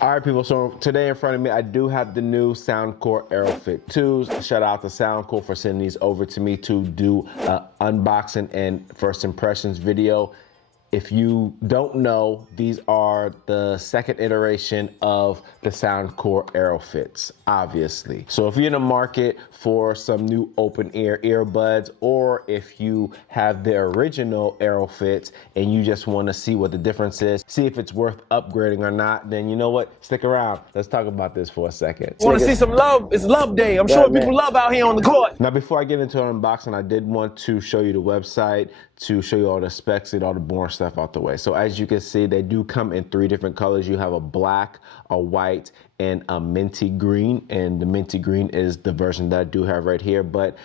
All right, people, so today in front of me, I do have the new Soundcore AeroFit 2s. Shout out to Soundcore for sending these over to me to do an unboxing and first impressions video. If you don't know, these are the second iteration of the Soundcore AeroFits, obviously. So if you're in the market for some new open ear earbuds, or if you have the original AeroFits and you just want to see what the difference is, see if it's worth upgrading or not, then you know what? Stick around. Let's talk about this for a second. Want to see some love? It's love day. I'm Yeah, showing man. people love out here on the court. Now, before I get into an unboxing, I did want to show you the website to show you all the specs and all the boring stuff out the way. So as you can see, they do come in 3 different colors. You have a black, a white, and a minty green. And the minty green is the version that I do have right here. But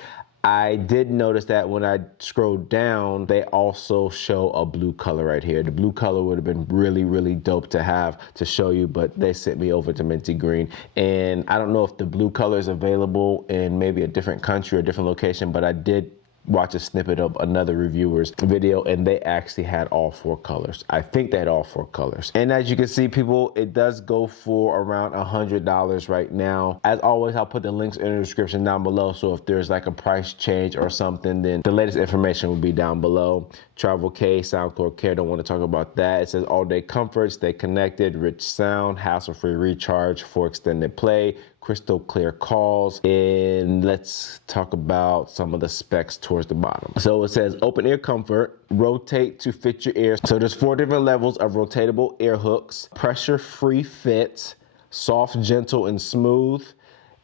I did notice that when I scrolled down, they also show a blue color right here. The blue color would have been really, really dope to have to show you, but they sent me over to minty green. And I don't know if the blue color is available in maybe a different country or a different location, but I did watch a snippet of another reviewer's video and they actually had all 4 colors. I think they had all 4 colors. And as you can see, people, it does go for around $100 right now. As always, I'll put the links in the description down below, so if there's like a price change or something, then the latest information will be down below. Travel case, Soundcore Care, don't want to talk about that. It says all day comfort, stay connected, rich sound, hassle-free recharge for extended play, crystal clear calls. And let's talk about some of the specs towards the bottom. So it says open ear comfort, rotate to fit your ears. So there's 4 different levels of rotatable ear hooks, pressure free fit, soft, gentle, and smooth,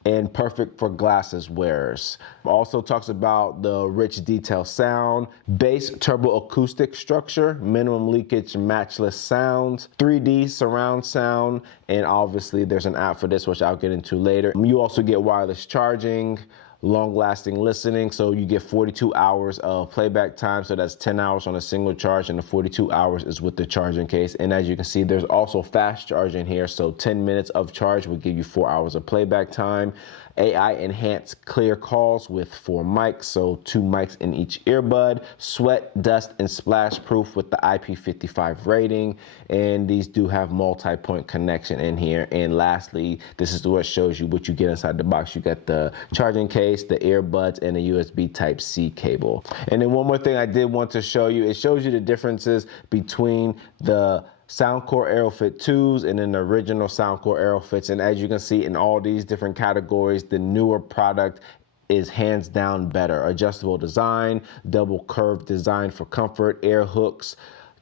and perfect for glasses wearers. Also talks about the rich detail sound, bass turbo acoustic structure, minimum leakage matchless sounds, 3D surround sound, and obviously there's an app for this, which I'll get into later. You also get wireless charging, long-lasting listening, so you get 42 hours of playback time, so that's 10 hours on a single charge, and the 42 hours is with the charging case. And as you can see, there's also fast charging here, so 10 minutes of charge will give you 4 hours of playback time. AI enhanced clear calls with 4 mics, so 2 mics in each earbud, sweat, dust, and splash proof with the IP55 rating, and these do have multi-point connection in here. And lastly, this is what shows you what you get inside the box. You got the charging case, the earbuds, and a USB Type-C cable. And then one more thing I did want to show you, it shows you the differences between the Soundcore AeroFit 2s and then the original Soundcore AeroFits. And as you can see in all these different categories, the newer product is hands down better. Adjustable design, double curved design for comfort, air hooks,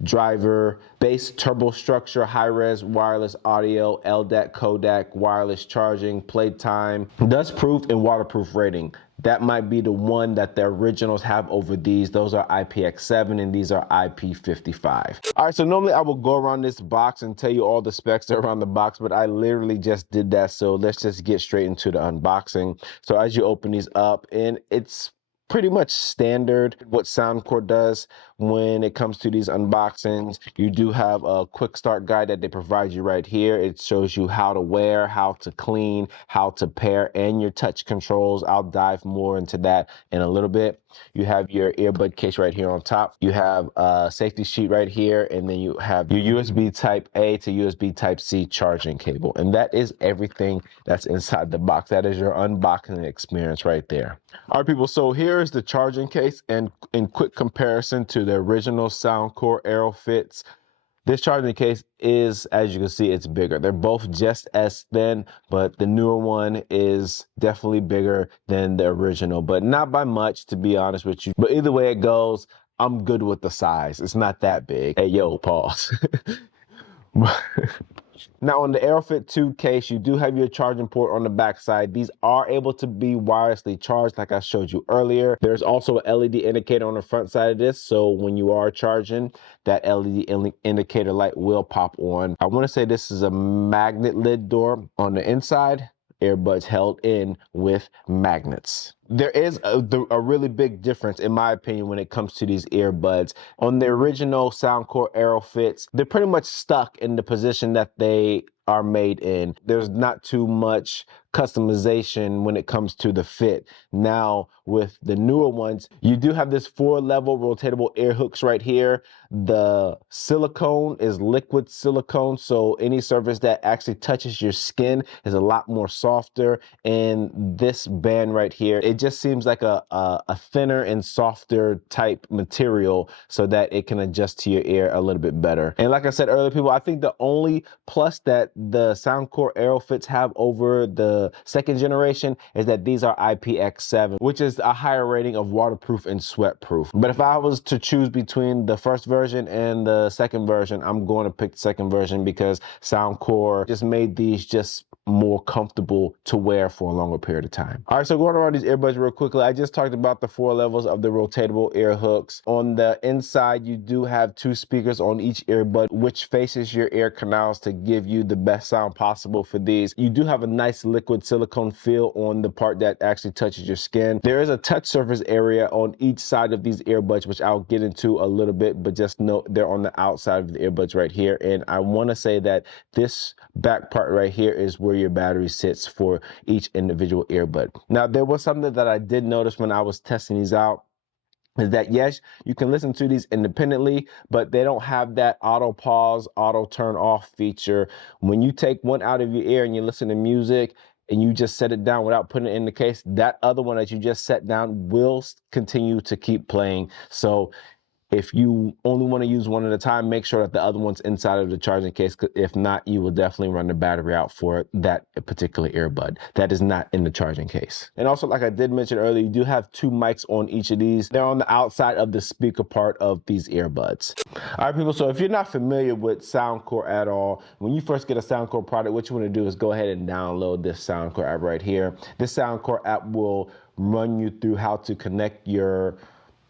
driver, bass turbo structure, high-res wireless audio, LDAC codec, wireless charging, playtime, dust proof and waterproof rating. That might be the one that the originals have over these. Those are IPX7 and these are IP55. All right, so normally I will go around this box and tell you all the specs that are around the box, but I literally just did that. So let's just get straight into the unboxing. So as you open these up, and it's pretty much standard what Soundcore does when it comes to these unboxings. You do have a quick start guide that they provide you right here. It shows you how to wear, how to clean, how to pair, and your touch controls. I'll dive more into that in a little bit. You have your earbud case right here on top. You have a safety sheet right here, and then you have your USB Type A to USB Type C charging cable. And that is everything that's inside the box. That is your unboxing experience right there. All right, people, so here is the charging case, and in quick comparison to the original Soundcore AeroFits, this charging case is, as you can see, it's bigger. They're both just as thin, but the newer one is definitely bigger than the original, but not by much, to be honest with you. But either way it goes, I'm good with the size. It's not that big. Hey, yo, pause. Now on the AeroFit 2 case, you do have your charging port on the back side. These are able to be wirelessly charged like I showed you earlier. There's also an LED indicator on the front side of this, so when you are charging, that LED indicator light will pop on. I want to say this is a magnet lid door on the inside. Earbuds held in with magnets. There is a really big difference, in my opinion, when it comes to these earbuds. On the original Soundcore AeroFits, they're pretty much stuck in the position that they are made in. There's not too much customization when it comes to the fit. Now with the newer ones, you do have this 4-level rotatable ear hooks right here. The silicone is liquid silicone, so any surface that actually touches your skin is a lot more softer. And this band right here, it just seems like a thinner and softer type material so that it can adjust to your ear a little bit better. And like I said earlier, people, I think the only plus that the Soundcore AeroFits have over the second generation is that these are IPX7, which is a higher rating of waterproof and sweatproof. But if I was to choose between the first version and the second version, I'm going to pick the second version because Soundcore just made these just more comfortable to wear for a longer period of time. All right, so going around these earbuds real quickly, I just talked about the 4 levels of the rotatable ear hooks. On the inside, you do have 2 speakers on each earbud, which faces your ear canals to give you the best sound possible for these. You do have a nice liquid silicone feel on the part that actually touches your skin. There is a touch surface area on each side of these earbuds, which I'll get into a little bit, but just note they're on the outside of the earbuds right here. And I want to say that this back part right here is where your battery sits for each individual earbud. Now, there was something that I did notice when I was testing these out, is that yes, you can listen to these independently, but they don't have that auto pause, auto turn off feature. When you take one out of your ear and you listen to music and you just set it down without putting it in the case, that other one that you just set down will continue to keep playing. So if you only want to use one at a time, make sure that the other one's inside of the charging case. If not, you will definitely run the battery out for that particular earbud. That is not in the charging case. And also, like I did mention earlier, you do have 2 mics on each of these. They're on the outside of the speaker part of these earbuds. All right, people, so if you're not familiar with Soundcore at all, when you first get a Soundcore product, what you want to do is go ahead and download this Soundcore app right here. This Soundcore app will run you through how to connect your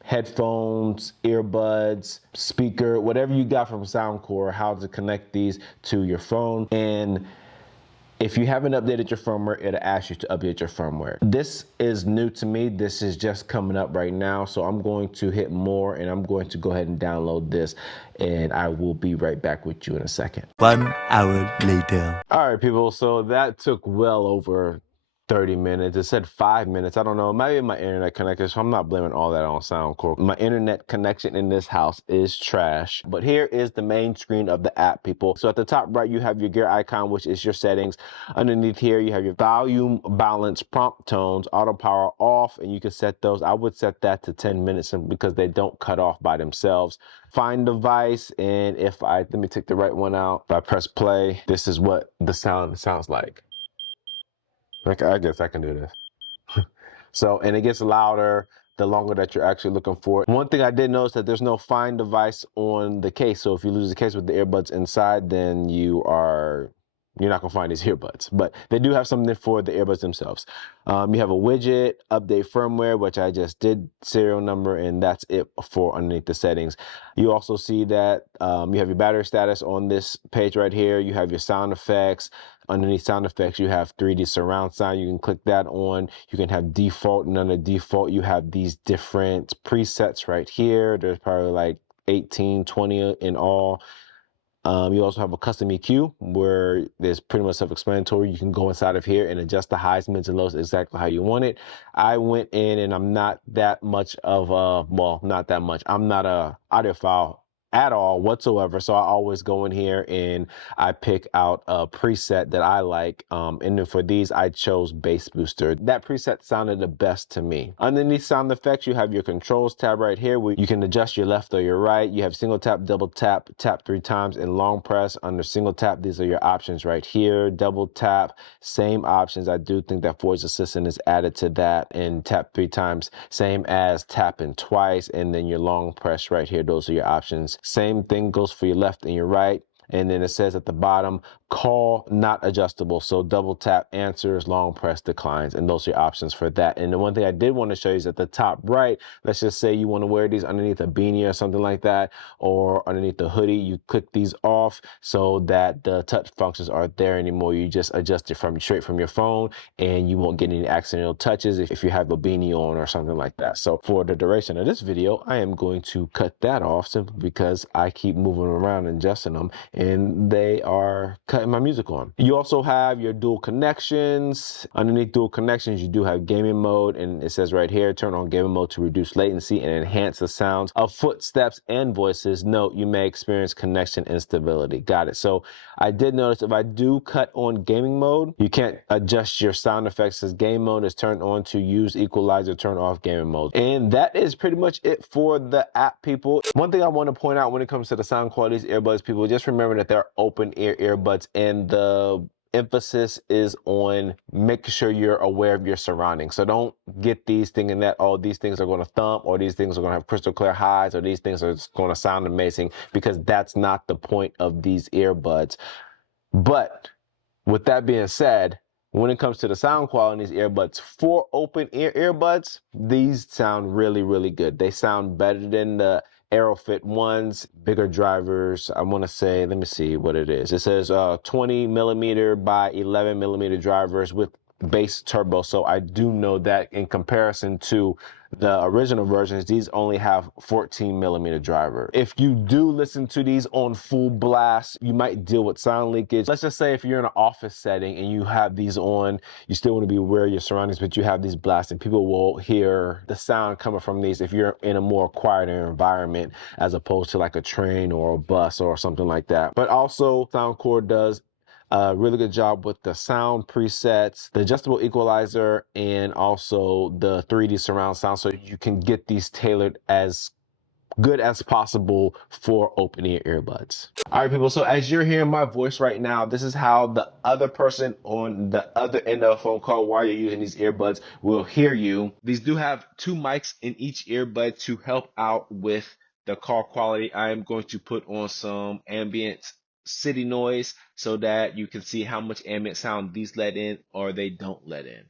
headphones, earbuds, speaker, whatever you got from Soundcore, how to connect these to your phone. And if you haven't updated your firmware, it'll ask you to update your firmware. This is new to me. This is just coming up right now. So I'm going to hit more and I'm going to go ahead and download this, and I will be right back with you in a second. 1 hour later. All right, people, so that took well over 30 minutes. It said 5 minutes. I don't know. Maybe my internet connection, so I'm not blaming all that on Soundcore. My internet connection in this house is trash. But here is the main screen of the app, people. So at the top right, you have your gear icon, which is your settings. Underneath here, you have your volume, balance, prompt tones, auto power off, and you can set those. I would set that to 10 minutes because they don't cut off by themselves. Find device, and let me take the right one out. If I press play, this is what the sound sounds like. I guess I can do this. So, and it gets louder the longer that you're actually looking for it. One thing I did notice that there's no find device on the case. So if you lose the case with the earbuds inside, then you're not gonna find these earbuds, but they do have something for the earbuds themselves. You have a widget, update firmware, which I just did, serial number, and that's it for underneath the settings. You also see that you have your battery status on this page right here. You have your sound effects. Underneath sound effects, you have 3D surround sound. You can click that on. You can have default, and under default, you have these different presets right here. There's probably like 18, 20 in all. You also have a custom EQ where there's pretty much self-explanatory. You can go inside of here and adjust the highs, mids, and lows exactly how you want it. I went in, and I'm not that much of not that much. I'm not a audiophile at all whatsoever, so I always go in here and I pick out a preset that I like, and then for these I chose bass booster. That preset sounded the best to me. Underneath sound effects, you have your controls tab right here where you can adjust your left or your right. You have single tap, double tap, tap 3 times, and long press. Under single tap, these are your options right here. Double tap, same options. I do think that voice assistant is added to that. And tap 3 times, same as tapping twice. And then your long press right here, those are your options. Same thing goes for your left and your right. And then it says at the bottom, call not adjustable. So double tap answers, long press declines, and those are your options for that. And the one thing I did want to show you is at the top right, let's just say you want to wear these underneath a beanie or something like that, or underneath the hoodie. You click these off so that the touch functions aren't there anymore. You just adjust it straight from your phone, and you won't get any accidental touches if you have a beanie on or something like that. So for the duration of this video, I am going to cut that off simply because I keep moving around and adjusting them, and they are cut cutting my music on. You also have your dual connections. Underneath dual connections, you do have gaming mode, and it says right here, turn on gaming mode to reduce latency and enhance the sounds of footsteps and voices. Note, you may experience connection instability. Got it. So I did notice if I do cut on gaming mode, you can't adjust your sound effects as game mode is turned on to use equalizer, turn off gaming mode. And that is pretty much it for the app, people. One thing I want to point out when it comes to the sound quality of these earbuds, people, just remember that they're open ear earbuds, and the emphasis is on making sure you're aware of your surroundings. So don't get these thinking that, oh, these things are going to thump, or these things are going to have crystal clear highs, or these things are going to sound amazing, because that's not the point of these earbuds. But with that being said, when it comes to the sound quality in these earbuds, for open ear earbuds, these sound really, really good. They sound better than the AeroFit ones, bigger drivers. I want to say, let me see what it is. It says 20 millimeter by 11 millimeter drivers with bass turbo. So I do know that in comparison to the original versions, these only have 14 millimeter driver. If you do listen to these on full blast, you might deal with sound leakage. Let's just say if you're in an office setting and you have these on, you still want to be aware of your surroundings, but you have these blasting. People will hear the sound coming from these if you're in a more quieter environment, as opposed to like a train or a bus or something like that. But also, Soundcore does a really good job with the sound presets, the adjustable equalizer, and also the 3D surround sound, so you can get these tailored as good as possible for open ear earbuds. All right, people, so as you're hearing my voice right now, this is how the other person on the other end of a phone call while you're using these earbuds will hear you. These do have 2 mics in each earbud to help out with the call quality. I am going to put on some ambient city noise so that you can see how much ambient sound these let in or they don't let in.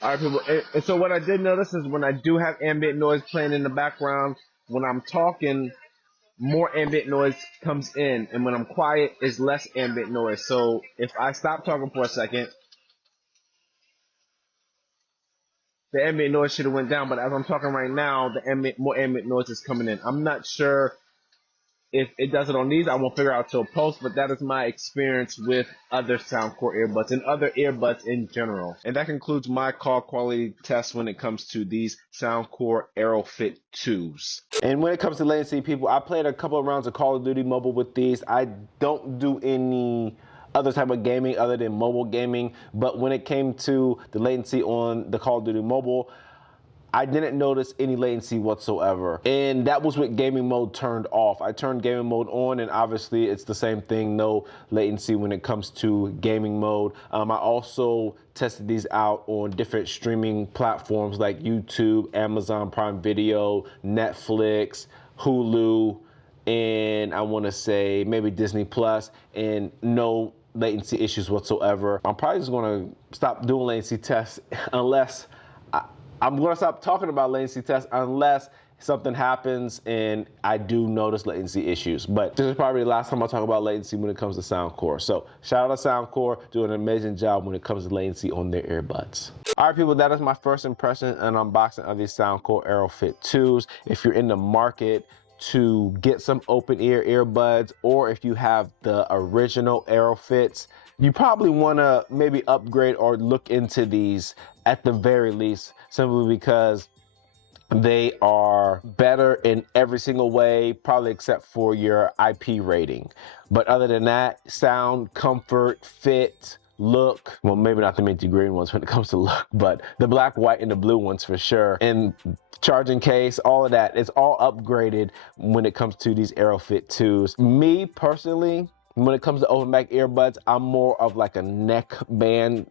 All right, people. And so what I did notice is when I do have ambient noise playing in the background, when I'm talking, more ambient noise comes in, and when I'm quiet, is less ambient noise. So if I stop talking for a second, the ambient noise should have went down, but as I'm talking right now, more ambient noise is coming in. I'm not sure if it does it on these. I won't figure out till post, but that is my experience with other Soundcore earbuds and other earbuds in general. And that concludes my call quality test when it comes to these Soundcore AeroFit 2s. And when it comes to latency, people, I played a couple of rounds of Call of Duty Mobile with these. I don't do any other type of gaming other than mobile gaming, but when it came to the latency on the Call of Duty Mobile, I didn't notice any latency whatsoever. And that was with gaming mode turned off. I turned gaming mode on, and obviously it's the same thing, no latency when it comes to gaming mode. I also tested these out on different streaming platforms like YouTube, Amazon Prime Video, Netflix, Hulu, and I wanna say maybe Disney Plus, and no latency issues whatsoever. I'm probably just gonna stop doing latency tests unless I'm going to stop talking about latency tests unless something happens and I do notice latency issues. But this is probably the last time I'll talk about latency when it comes to Soundcore. So shout out to Soundcore, doing an amazing job when it comes to latency on their earbuds. All right, people, that is my first impression and unboxing of these Soundcore AeroFit 2s. If you're in the market to get some open ear earbuds, or if you have the original AeroFits, you probably want to maybe upgrade or look into these at the very least, simply because they are better in every single way, probably except for your IP rating. But other than that, sound, comfort, fit, look, well, maybe not the minty green ones when it comes to look, but the black, white, and the blue ones for sure. And charging case, all of that, it's all upgraded when it comes to these AeroFit 2s. Me personally, when it comes to open back earbuds, I'm more of like a neck band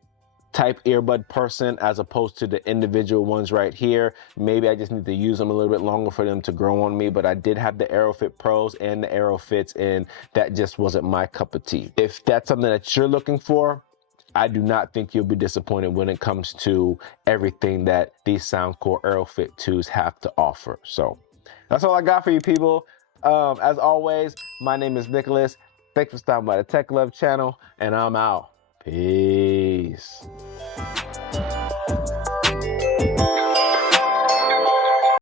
type earbud person as opposed to the individual ones right here. Maybe I just need to use them a little bit longer for them to grow on me, but I did have the AeroFit Pros and the AeroFits, and that just wasn't my cup of tea. If that's something that you're looking for, I do not think you'll be disappointed when it comes to everything that these Soundcore AeroFit 2s have to offer. So that's all I got for you, people. As always, my name is Nicholas. Thanks for stopping by the Tech Love channel, and I'm out. Peace.